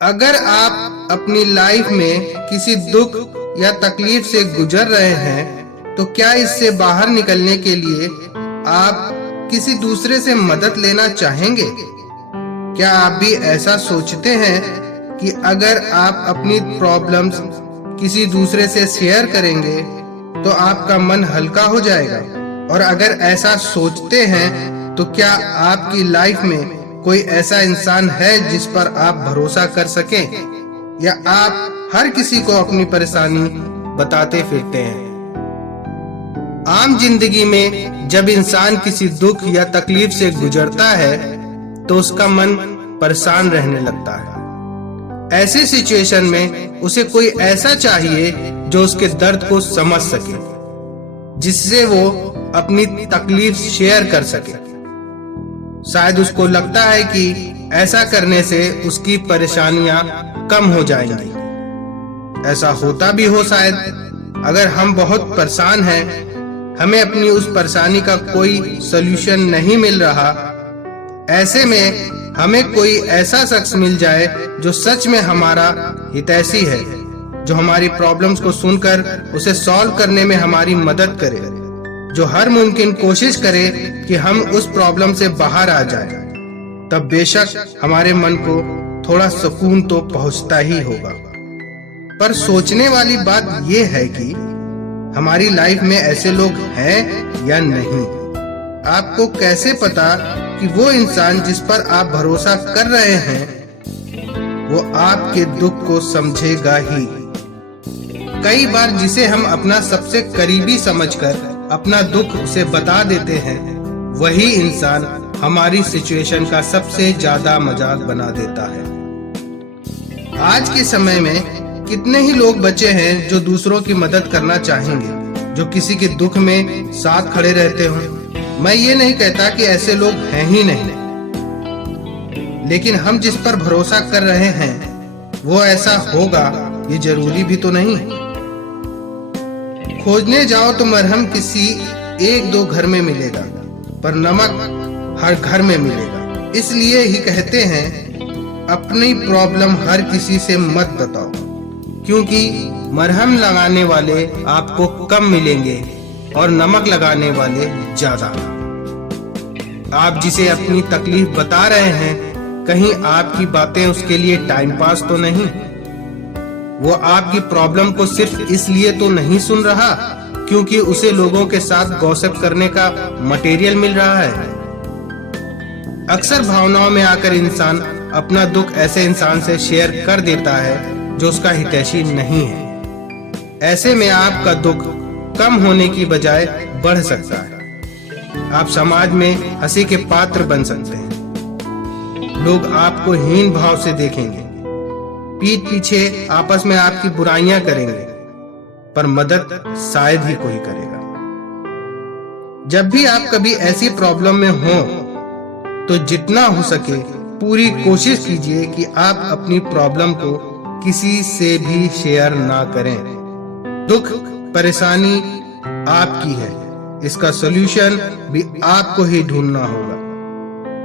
अगर आप अपनी लाइफ में किसी दुख या तकलीफ से गुजर रहे हैं तो क्या इससे बाहर निकलने के लिए आप किसी दूसरे से मदद लेना चाहेंगे? क्या आप भी ऐसा सोचते हैं कि अगर आप अपनी प्रॉब्लम्स किसी दूसरे से शेयर करेंगे तो आपका मन हल्का हो जाएगा? और अगर ऐसा सोचते हैं तो क्या आपकी लाइफ में कोई ऐसा इंसान है जिस पर आप भरोसा कर सकें, या आप हर किसी को अपनी परेशानी बताते फिरते हैं? आम जिंदगी में जब इंसान किसी दुख या तकलीफ से गुजरता है तो उसका मन परेशान रहने लगता है। ऐसी सिचुएशन में उसे कोई ऐसा चाहिए जो उसके दर्द को समझ सके, जिससे वो अपनी तकलीफ शेयर कर सके। शायद उसको लगता है कि ऐसा करने से उसकी परेशानियां कम हो जाएंगी। ऐसा होता भी हो शायद। अगर हम बहुत परेशान हैं, हमें अपनी उस परेशानी का कोई सलूशन नहीं मिल रहा, ऐसे में हमें कोई ऐसा शख्स मिल जाए जो सच में हमारा हितैषी है, जो हमारी प्रॉब्लम्स को सुनकर उसे सॉल्व करने में हमारी मदद करे, जो हर मुमकिन कोशिश करे कि हम उस प्रॉब्लम से बाहर आ जाएं, तब बेशक हमारे मन को थोड़ा सुकून तो पहुंचता ही होगा। पर सोचने वाली बात यह है कि हमारी लाइफ में ऐसे लोग हैं या नहीं। आपको कैसे पता कि वो इंसान जिस पर आप भरोसा कर रहे हैं वो आपके दुख को समझेगा ही? कई बार जिसे हम अपना सबसे करीबी समझकर अपना दुख उसे बता देते हैं, वही इंसान हमारी सिचुएशन का सबसे ज्यादा मजाक बना देता है। आज के समय में कितने ही लोग बचे हैं जो दूसरों की मदद करना चाहेंगे, जो किसी के दुख में साथ खड़े रहते हों। मैं ये नहीं कहता कि ऐसे लोग हैं ही नहीं, लेकिन हम जिस पर भरोसा कर रहे हैं वो ऐसा होगा ये जरूरी भी तो नहीं। खोजने जाओ तो मरहम किसी एक दो घर में मिलेगा, पर नमक हर घर में मिलेगा। इसलिए ही कहते हैं अपनी प्रॉब्लम हर किसी से मत बताओ, क्योंकि मरहम लगाने वाले आपको कम मिलेंगे और नमक लगाने वाले ज्यादा। आप जिसे अपनी तकलीफ बता रहे हैं, कहीं आपकी बातें उसके लिए टाइम पास तो नहीं? वो आपकी प्रॉब्लम को सिर्फ इसलिए तो नहीं सुन रहा क्योंकि उसे लोगों के साथ गॉसिप करने का मटेरियल मिल रहा है। अक्सर भावनाओं में आकर इंसान अपना दुख ऐसे इंसान से शेयर कर देता है जो उसका हितैषी नहीं है। ऐसे में आपका दुख कम होने की बजाय बढ़ सकता है। आप समाज में हंसी के पात्र बन सकते हैं। लोग आपको हीन भाव से देखेंगे, पीठ पीछे आपस में आपकी बुराइयां करेंगे, पर मदद शायद ही कोई करेगा। जब भी आप कभी ऐसी प्रॉब्लम में हो तो जितना हो सके पूरी कोशिश कीजिए कि आप अपनी प्रॉब्लम को किसी से भी शेयर ना करें। दुख परेशानी आपकी है, इसका सॉल्यूशन भी आपको ही ढूंढना होगा।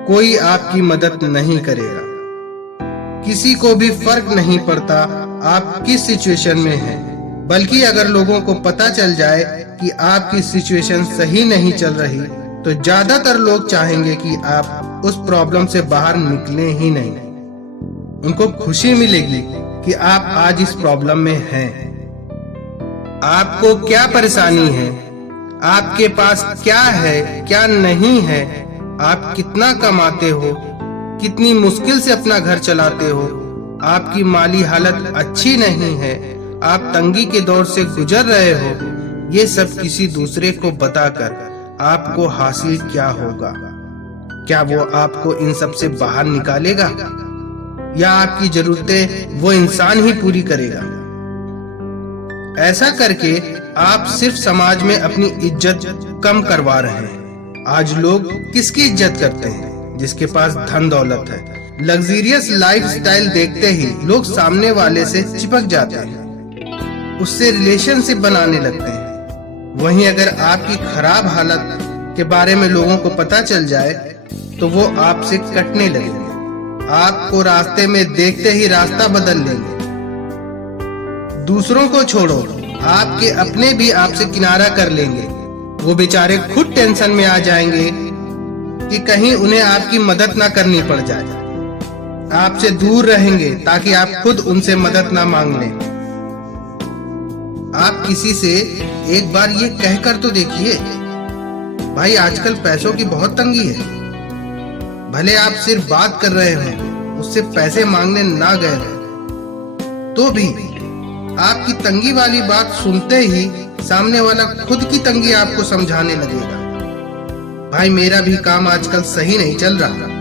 कोई आपकी मदद नहीं करेगा। किसी को भी फर्क नहीं पड़ता आप किस सिचुएशन में हैं, बल्कि अगर लोगों को पता चल जाए कि आपकी सिचुएशन सही नहीं चल रही तो ज्यादातर लोग चाहेंगे कि आप उस प्रॉब्लम से बाहर निकले ही नहीं। उनको खुशी मिलेगी कि आप आज इस प्रॉब्लम में हैं। आपको क्या परेशानी है, आपके पास क्या है क्या नहीं है, आप कितना कमाते हो, कितनी मुश्किल से अपना घर चलाते हो, आपकी माली हालत अच्छी नहीं है, आप तंगी के दौर से गुजर रहे हो, ये सब किसी दूसरे को बताकर आपको हासिल क्या होगा? क्या वो आपको इन सब से बाहर निकालेगा, या आपकी जरूरतें वो इंसान ही पूरी करेगा? ऐसा करके आप सिर्फ समाज में अपनी इज्जत कम करवा रहे हैं। आज लोग किसकी इज्जत करते हैं? जिसके पास धन दौलत है। लग्जरियस लाइफस्टाइल देखते ही लोग सामने वाले से चिपक जाते हैं, उससे रिलेशनशिप बनाने लगते हैं। वहीं अगर आपकी खराब हालत के बारे में लोगों को पता चल जाए तो वो आपसे कटने लगेंगे। आपको रास्ते में देखते ही रास्ता बदल लेंगे। दूसरों को छोड़ो, आपके अपने भी आपसे किनारा कर लेंगे। वो बेचारे खुद टेंशन में आ जाएंगे कि कहीं उन्हें आपकी मदद ना करनी पड़ जाए। आपसे दूर रहेंगे ताकि आप खुद उनसे मदद ना मांग लें। आप किसी से एक बार ये कहकर तो देखिए, भाई आजकल पैसों की बहुत तंगी है। भले आप सिर्फ बात कर रहे हो, उससे पैसे मांगने ना गए हो, तो भी आपकी तंगी वाली बात सुनते ही सामने वाला खुद की तंगी आपको समझाने लगेगा। भाई मेरा भी काम आजकल सही नहीं चल रहा,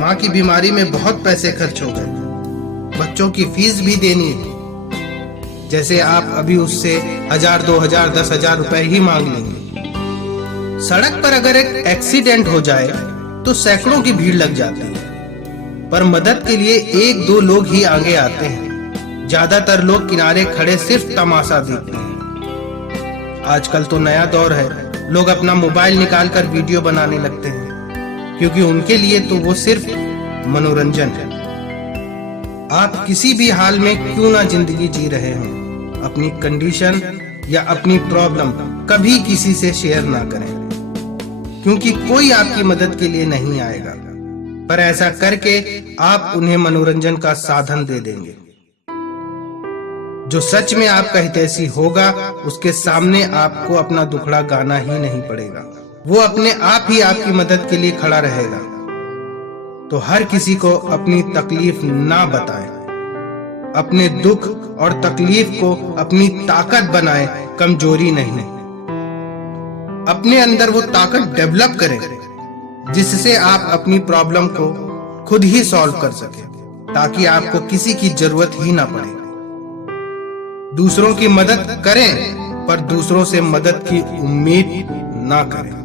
माँ की बीमारी में बहुत पैसे खर्च हो गए, बच्चों की फीस भी देनी है। जैसे आप अभी उससे 1000, 2000, 10,000 रुपए ही मांग लेंगे। सड़क पर अगर एक एक्सीडेंट हो जाए तो सैकड़ों की भीड़ लग जाती है, पर मदद के लिए 1-2 लोग ही आगे आते हैं। ज्यादातर लोग किनारे खड़े सिर्फ तमाशा देखते हैं। आजकल तो नया दौर है, लोग अपना मोबाइल निकालकर वीडियो बनाने लगते हैं, क्योंकि उनके लिए तो वो सिर्फ मनोरंजन है। आप किसी भी हाल में क्यों ना जिंदगी जी रहे हो, अपनी कंडीशन या अपनी प्रॉब्लम कभी किसी से शेयर ना करें, क्योंकि कोई आपकी मदद के लिए नहीं आएगा। पर ऐसा करके आप उन्हें मनोरंजन का साधन दे देंगे। जो सच में आपका हितैषी होगा, उसके सामने आपको अपना दुखड़ा गाना ही नहीं पड़ेगा। वो अपने आप ही आपकी मदद के लिए खड़ा रहेगा। तो हर किसी को अपनी तकलीफ ना बताएं, अपने दुख और तकलीफ को अपनी ताकत बनाएं, कमजोरी नहीं। अपने अंदर वो ताकत डेवलप करें जिससे आप अपनी प्रॉब्लम को खुद ही सॉल्व कर सकें, ताकि आपको किसी की जरूरत ही ना पड़े। दूसरों की मदद करें, पर दूसरों से मदद की उम्मीद ना करें।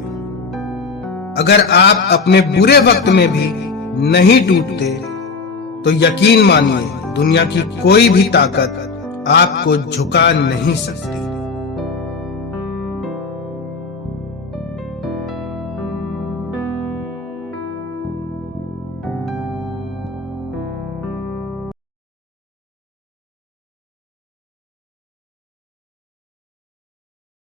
अगर आप अपने बुरे वक्त में भी नहीं टूटते, तो यकीन मानिए दुनिया की कोई भी ताकत आपको झुका नहीं सकती।